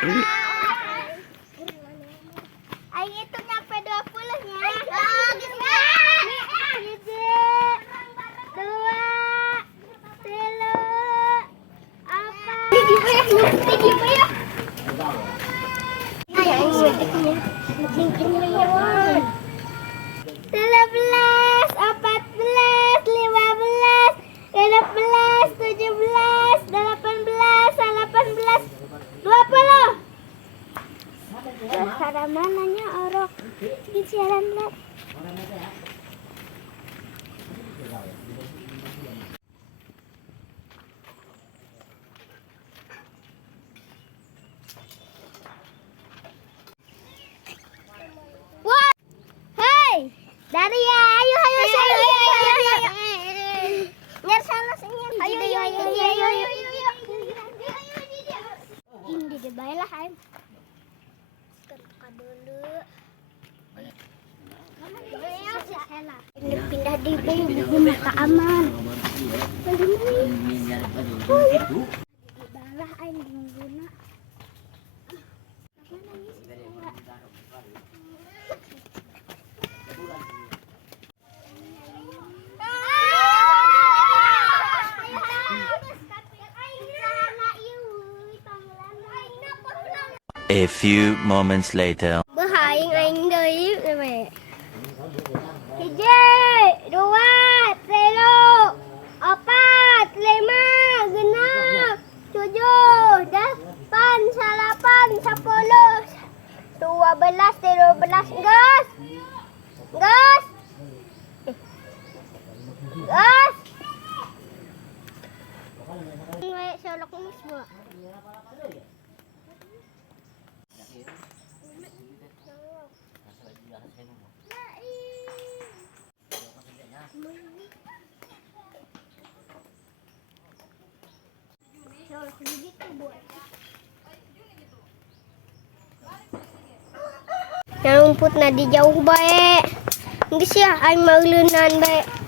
Aing itu nyampe 20-nya. 20. Cara mananya orok di siaran live. Wah, hei, Daria, ayo, nyar sana sini, ayo, ini di baiklah, ayo. Dulu pindah di mata aman balah aing guna A few moments later. Behaing aing deui we. 1, 2, 3, 4, 5, 6, 7, 8, 9, 10, 12, 13, gas. Gas. Gas. We solok mus, Bu. Yang rumput na di jauh bae. Geus ya aing mauleunan bae.